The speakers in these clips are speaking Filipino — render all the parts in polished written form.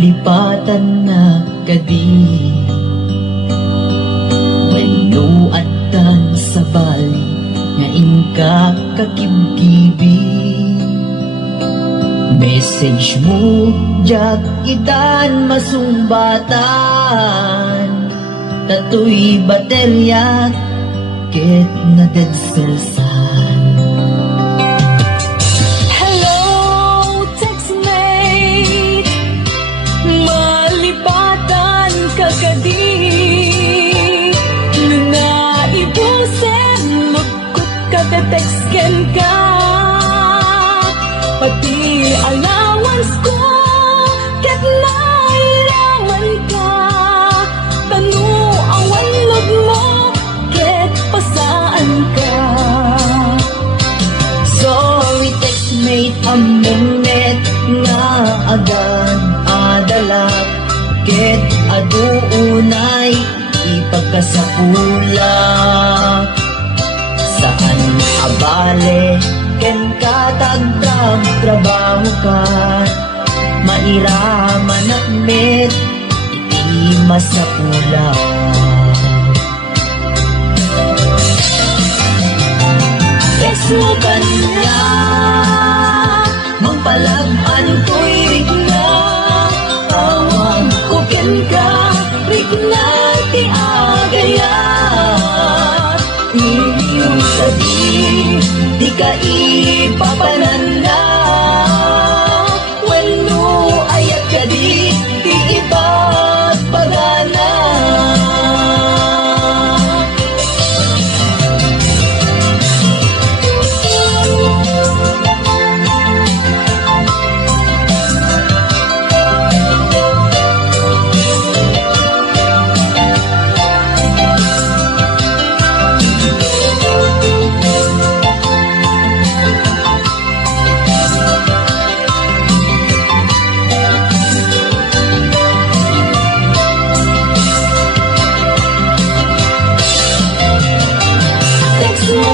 malipatan na kadi. Wenno adtan sa bali nga ingka kakibkibi. Message mo jak itan masumbatan, tatoy baterya ket na dead cellsan. Hello, textmate, malipatan ka kadi. Luna ibusen, lukot ka te-textken ka. Pati allowance ko, ket nairaman ka. Tanu awan log mo, ket pasaan ka. Sorry textmate, among net nga agad adalak, ket aduunay ipagkasapulak. Saan abale ken katagdag trabaho ka, mairaman at met iti masapulak. Yes mo kanya, mangpalagpan ko'y rigna. Tawag ko ken ka, rigna ti agayat. Iyong sabi, di ka ipapananda. Wenno ayat ka di ipagpagana.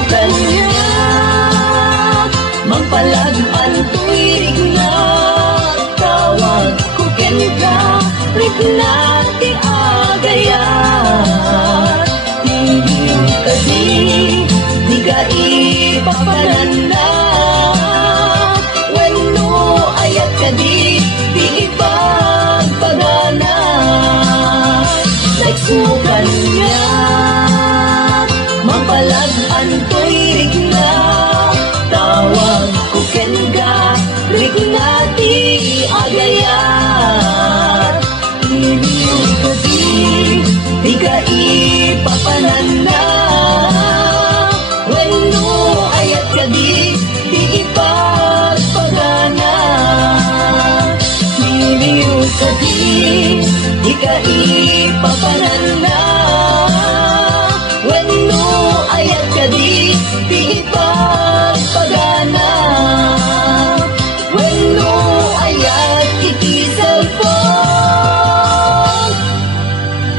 Kanya mangpalagpan ko'y rigna. Tawag ko ken ka, rigna ti agayat. Hindi ka di ka ipapananda. Wenno ayat ka di ipagpagana. Text mo kanya, mangpalagpan ko'y rigna. Tawag ko ken ka, rigna ti agayat. Iyong ka di ka ipapananda. Wenno ayat ka di ipagpagana. Iyong ka di ka ipapananda. Wenno ayat ka di ipagpagana. Wenno ayat iti cellphone,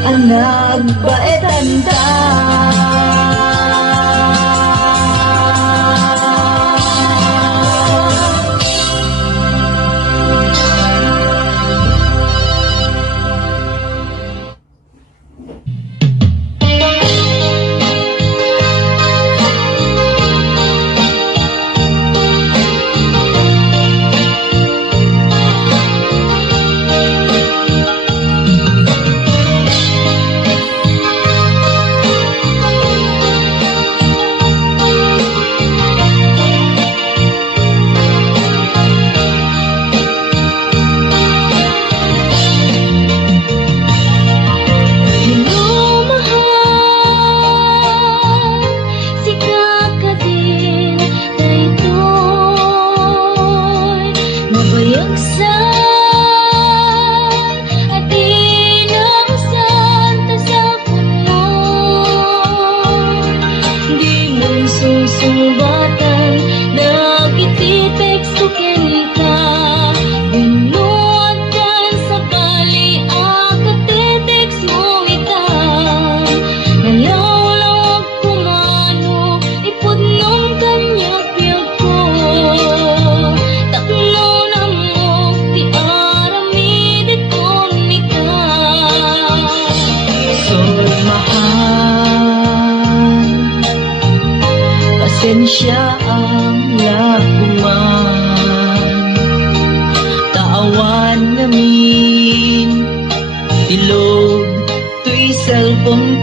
anag baetan ta.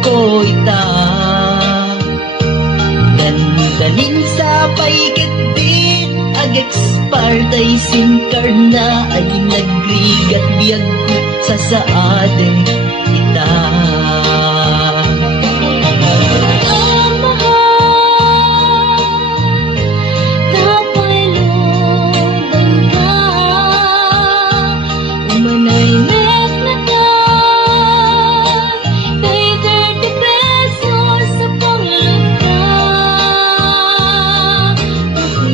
ko ita. Dandanin sa paikit ag-expire SIM card na ay nagrigat biyag ko sa saade ita. Ang mahal, napailudan ka. Umanay met na tan, kay 30 pesos sa pangluta.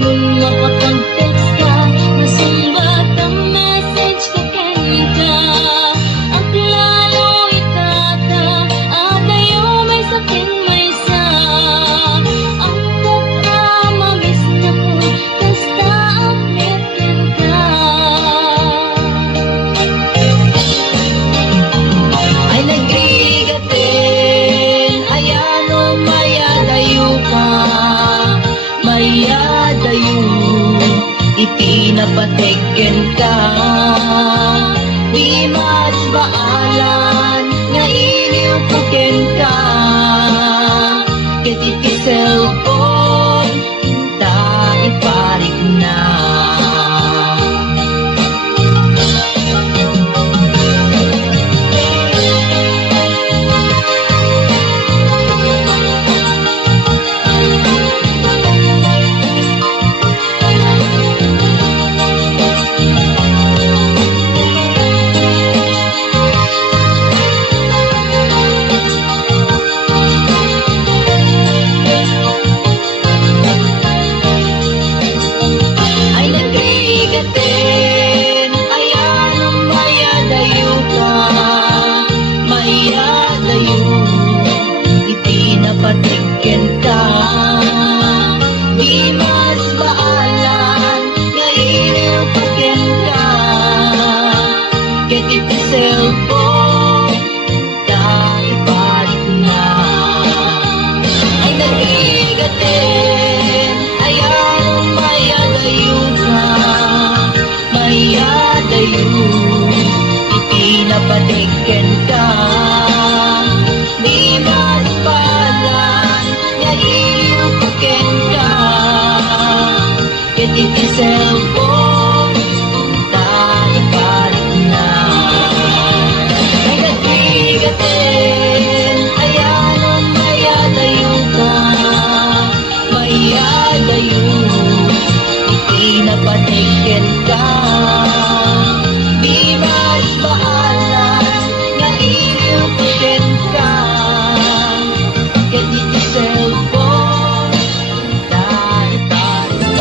Nung makapag-text ka, masumbat ang message ka kanta. Ang klaro itata, at ayaw may sakin may sa. Ang pagkamamis na po, basta update ka. Ay nagrigatin, ayan o mayadayo ka. Mayadayo, itinapateken ka. Di mas baalan, nga iliw puken ka. Ketiti cellphone, ta iparik na. Ay nagrigatin, ayan ang mayadayo ka. Mayadayo, itinapateken ka. Di mas baalan, nga iliw puken ka. Ketiti cellphone, ta iparik na. Ay nagrigatin, ayan ang mayadayo ka. Mayadayo, itinapateken ka. Di mas baalan, nga iliw puken ka. Ketiti cellphone, ta iparik na. Ay nagrigatin, ayan ang mayadayo ka. Mayadayo, itinapateken ka. Di mas baalan, nga iliw puken ka. Ketiti cellphone, ta iparik na.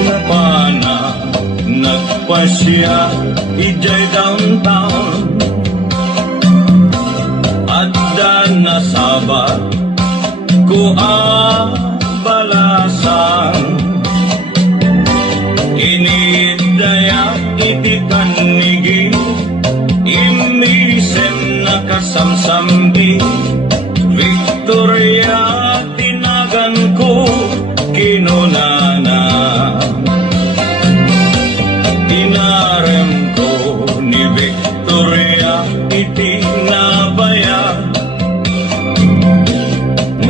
Napana, nagpasya, ijay downtown. At na sabat, ko balasan. Inidaya, itikanigi, imisem nakasamsambi. Victoria, tinagan ko, kinunana. Tinarem ko ni Victoria, itinabaya.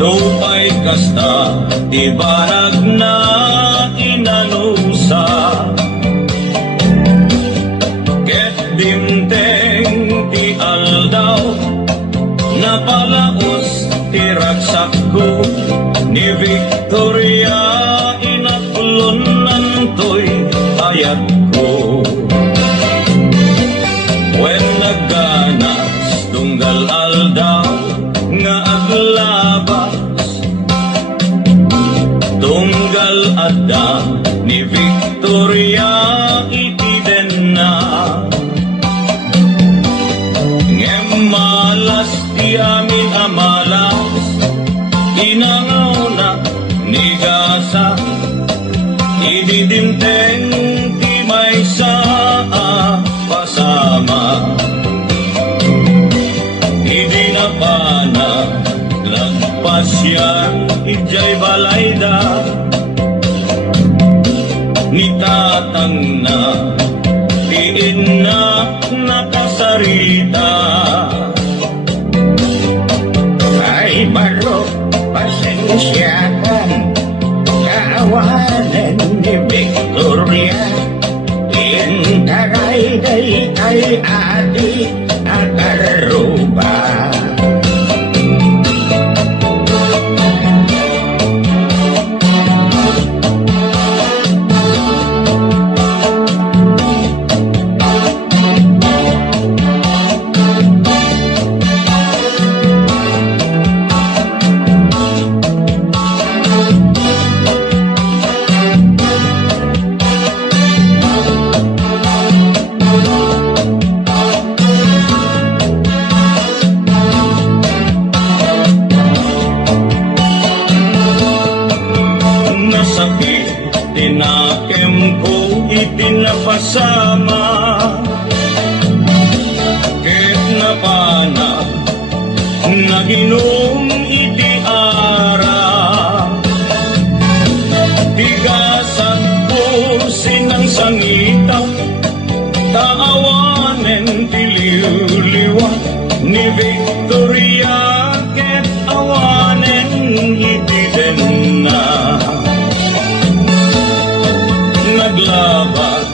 No ay kasta, ibanag na inanusa. Ket dimteng ti aldaw, napalaos ti ragsak ko ni Victoria, inaklon nantoy ayat ko. When nagganas tunggal aldaw nga aglabas, tunggal adda ni Victoria itiden na. Ngemalas ti amin amalas, inangaw na ni siya ijay balayda ni tatang na tiin na nakasarita. Ay baro, pasensyahan, kaawanan ni Victoria. Intaray day ay adi at aruba. Nasakit, tinakem ko, itinapasama. Ket napana, naginom itiara. Tigasan ko sinang sangita, taawanen tiliw-liwa ni Victoria. Ket awanen itiden na. Naglabas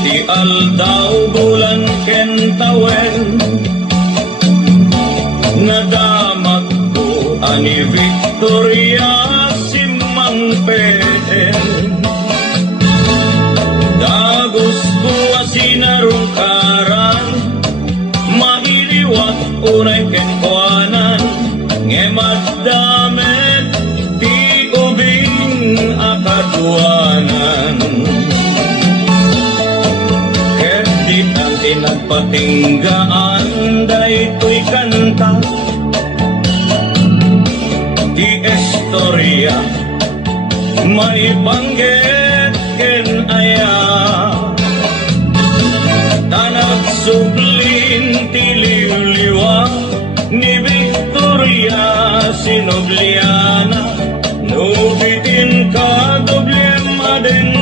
ti aldaw bulan kentawen, nadamag ko ani Victoria simang peten. Dagos ko asinarungkaran, mailiwat unay kenkwanan, ngemaddamet ti ubing akaduanan. Ket di ang inagpatinggaan, daytoy kanta ti istorya, may banggit ken aya. Tanag sublin ti liw-liwa ni Victoria Sinobliana. Nubitin ka doblema den